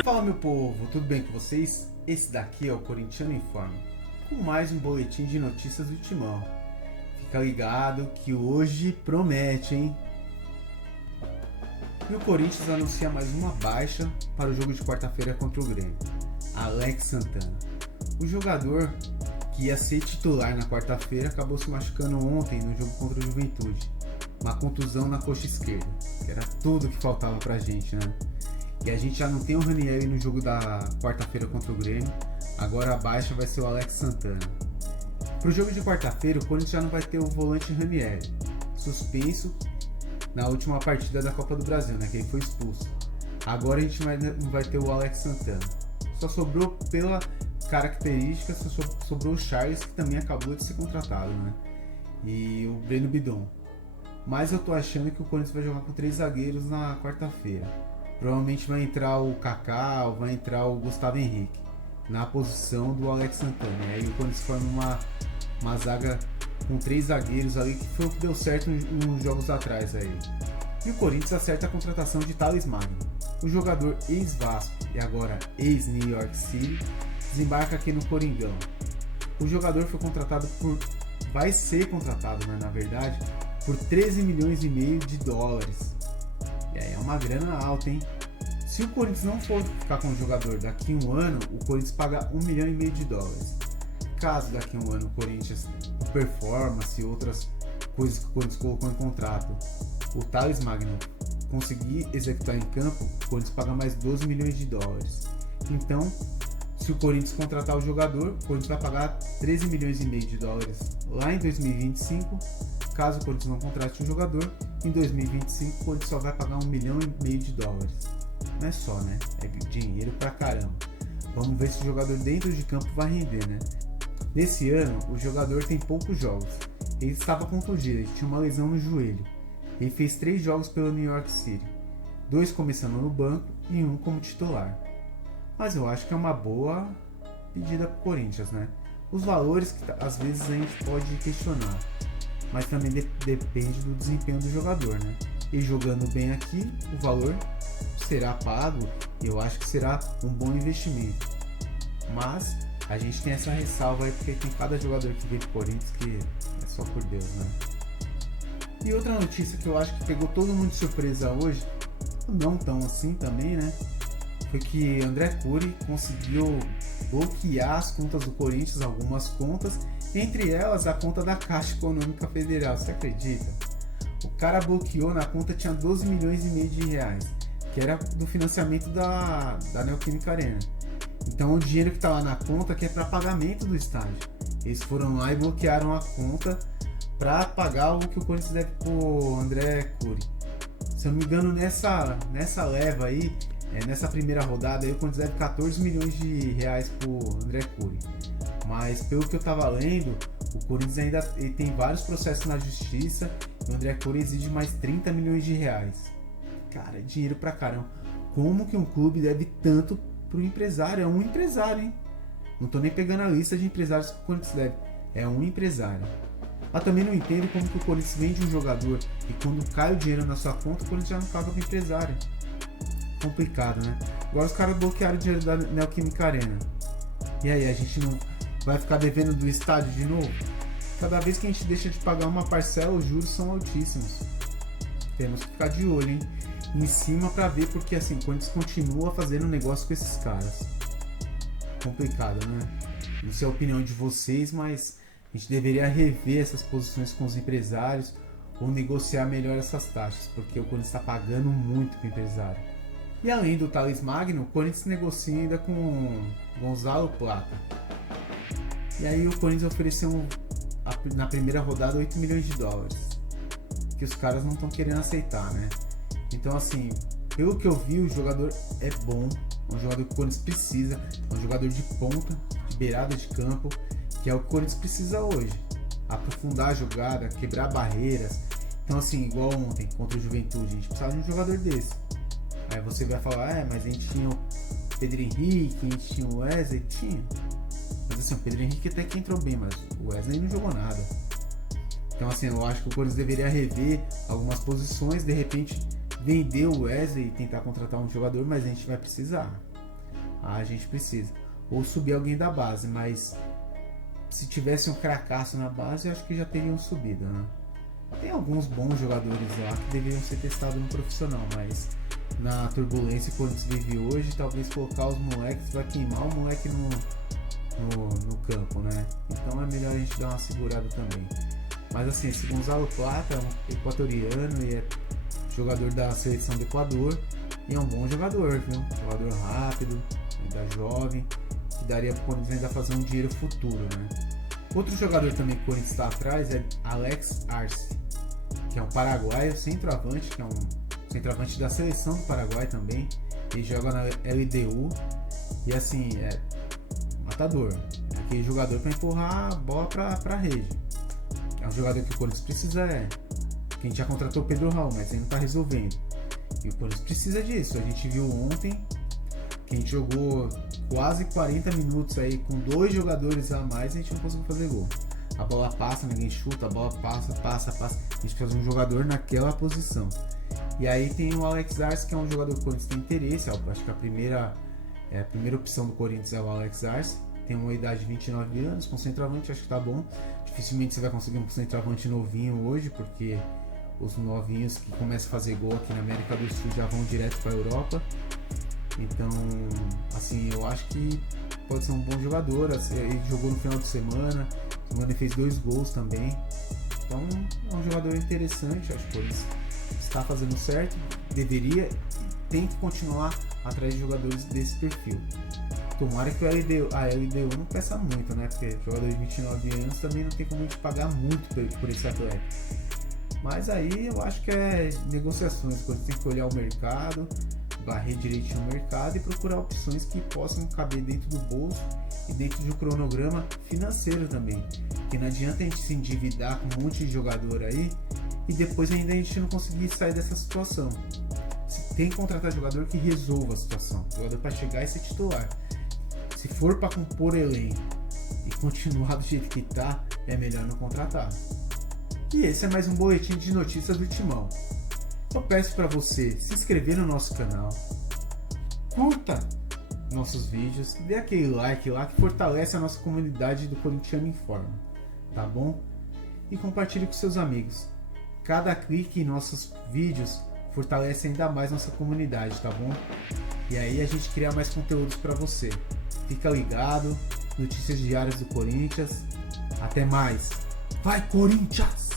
Fala, meu povo, tudo bem com vocês? Esse daqui é o Corintiano Informe, com mais um boletim de notícias do Timão. Fica ligado que hoje promete, hein? E o Corinthians anuncia mais uma baixa para o jogo de quarta-feira contra o Grêmio, Alex Santana. O jogador que ia ser titular na quarta-feira acabou se machucando ontem no jogo contra o Juventude. Uma contusão na coxa esquerda, que era tudo que faltava pra gente, né? E a gente já não tem o Ranieri no jogo da quarta-feira contra o Grêmio, agora a baixa vai ser o Alex Santana. Pro jogo de quarta-feira, o Corinthians já não vai ter o volante Ranieri, suspenso na última partida da Copa do Brasil, né, que ele foi expulso. Agora a gente não vai ter o Alex Santana. Só sobrou pela característica, sobrou o Charles, que também acabou de ser contratado, né? E o Breno Bidon. Mas eu tô achando que o Corinthians vai jogar com 3 zagueiros na quarta-feira. Provavelmente vai entrar o Kaká ou vai entrar o Gustavo Henrique na posição do Alex Santana. E aí o Corinthians forma uma zaga com 3 zagueiros ali, que foi o que deu certo nos jogos atrás aí. E o Corinthians acerta a contratação de Thales Magno. O jogador ex-Vasco e agora ex-New York City desembarca aqui no Coringão. O jogador vai ser contratado, né, na verdade, por 13 milhões e meio de dólares. E aí é uma grana alta, hein? Se o Corinthians não for ficar com o jogador daqui a um ano, o Corinthians paga 1 milhão e meio de dólares. Caso daqui a um ano o Corinthians, por performance e outras coisas que o Corinthians colocou em contrato, o Thales Magno conseguir executar em campo, o Corinthians paga mais 12 milhões de dólares. Então, se o Corinthians contratar o jogador, o Corinthians vai pagar 13 milhões e meio de dólares lá em 2025. Caso o Corinthians não contrate um jogador, em 2025 o Corinthians só vai pagar 1 milhão e meio de dólares. Não é só, né? É dinheiro pra caramba. Vamos ver se o jogador dentro de campo vai render, né? Nesse ano, o jogador tem poucos jogos. Ele estava contundido, ele tinha uma lesão no joelho. Ele fez 3 jogos pelo New York City. 2 começando no banco e 1 como titular. Mas eu acho que é uma boa pedida pro Corinthians, né? Os valores que às vezes a gente pode questionar, mas também depende do desempenho do jogador, né? E jogando bem aqui, o valor será pago e eu acho que será um bom investimento. Mas a gente tem essa ressalva aí, porque tem cada jogador que veio do Corinthians que é só por Deus, né? E outra notícia que eu acho que pegou todo mundo de surpresa hoje, não tão assim também, né? Foi que André Cury conseguiu bloquear as contas do Corinthians, algumas contas, entre elas a conta da Caixa Econômica Federal. Você acredita? O cara bloqueou, na conta tinha 12 milhões e meio de reais, que era do financiamento da Neoquímica Arena. Então o dinheiro que está lá na conta que é para pagamento do estádio. Eles foram lá e bloquearam a conta para pagar o que o Corinthians deve pro André Cury. Se eu não me engano, nessa leva aí, nessa primeira rodada aí, o Corinthians deve 14 milhões de reais pro André Cury. Mas pelo que eu tava lendo, o Corinthians ainda tem vários processos na justiça e o André Cury exige mais 30 milhões de reais. Cara, é dinheiro pra caramba. Como que um clube deve tanto pro empresário? É um empresário, hein? Não tô nem pegando a lista de empresários que o Corinthians deve. É um empresário. Mas também não entendo como que o Corinthians vende um jogador e quando cai o dinheiro na sua conta, o Corinthians já não paga pro empresário. Complicado, né? Agora os caras bloquearam o dinheiro da Neoquímica Arena. E aí, a gente não vai ficar devendo do estádio de novo? Cada vez que a gente deixa de pagar uma parcela, os juros são altíssimos. Temos que ficar de olho, hein? Em cima pra ver, porque assim, o Corinthians continua fazendo negócio com esses caras. Complicado, né? Não sei a opinião de vocês, mas a gente deveria rever essas posições com os empresários ou negociar melhor essas taxas, porque o Corinthians está pagando muito com o empresário. E além do Thales Magno, o Corinthians negocia ainda com Gonzalo Plata. E aí o Corinthians ofereceu na primeira rodada 8 milhões de dólares, que os caras não estão querendo aceitar, né? Então assim, pelo que eu vi, o jogador é bom, é um jogador que o Corinthians precisa, é um jogador de ponta, de beirada de campo, que é o que o Corinthians precisa hoje. Aprofundar a jogada, quebrar barreiras. Então assim, igual ontem contra o Juventude, a gente precisava de um jogador desse. Aí você vai falar, mas a gente tinha o Pedro Henrique, a gente tinha o Wesley, tinha. Mas assim, o Pedro Henrique até que entrou bem, mas o Wesley não jogou nada. Então assim, eu acho que o Corinthians deveria rever algumas posições, de repente vender o Wesley e tentar contratar um jogador, mas a gente vai precisar. a gente precisa. Ou subir alguém da base, mas se tivesse um cracaço na base, eu acho que já teriam subido, né? Tem alguns bons jogadores lá que deveriam ser testados no profissional, mas na turbulência que o Corinthians vive hoje, talvez colocar os moleques vai queimar o moleque no campo, né? Então é melhor a gente dar uma segurada também. Mas assim, esse Gonzalo Plata é um equatoriano e é jogador da seleção do Equador e é um bom jogador, viu? Jogador rápido, ainda jovem, que daria para o Corinthians ainda fazer um dinheiro futuro, né? Outro jogador também que o Corinthians está atrás é Alex Arce, que é um paraguaio centroavante, que é um centroavante da seleção do Paraguai também. Ele joga na LDU e assim, é matador. É aquele jogador para empurrar a bola para a rede. É um jogador que o Corinthians precisa, que a gente já contratou o Pedro Raul, mas ele não está resolvendo. E o Corinthians precisa disso. A gente viu ontem que a gente jogou quase 40 minutos aí com 2 jogadores a mais e a gente não conseguiu fazer gol. A bola passa, ninguém chuta, a bola passa. A gente precisa de um jogador naquela posição. E aí tem o Alex Arce, que é um jogador que o Corinthians tem interesse. Acho que a primeira opção do Corinthians é o Alex Arce. Tem uma idade de 29 anos, com centroavante, acho que tá bom. Dificilmente você vai conseguir um centroavante novinho hoje, porque os novinhos que começam a fazer gol aqui na América do Sul já vão direto para a Europa. Então, assim, eu acho que pode ser um bom jogador. Ele jogou no final de semana ele fez 2 gols também. Então, é um jogador interessante. Acho que o Corinthians está fazendo certo, deveria e tem que continuar atrás de jogadores desse perfil. Tomara que a LDU não peça muito, né? Porque jogador de 29 anos também não tem como a gente pagar muito por esse atleta. Mas aí eu acho que é negociações, quando tem que olhar o mercado, varrer direitinho o mercado e procurar opções que possam caber dentro do bolso e dentro de um cronograma financeiro também. Porque não adianta a gente se endividar com um monte de jogador aí e depois ainda a gente não conseguir sair dessa situação. Você tem que contratar jogador que resolva a situação, jogador para chegar e ser titular. Se for para compor elenco e continuar do jeito que tá, é melhor não contratar. E esse é mais um boletim de notícias do Timão. Eu peço para você se inscrever no nosso canal, curta nossos vídeos, dê aquele like lá que fortalece a nossa comunidade do Corintiano Informa, tá bom? E compartilhe com seus amigos. Cada clique em nossos vídeos fortalece ainda mais nossa comunidade, tá bom? E aí a gente cria mais conteúdos para você. Fica ligado, notícias diárias do Corinthians. Até mais. Vai, Corinthians!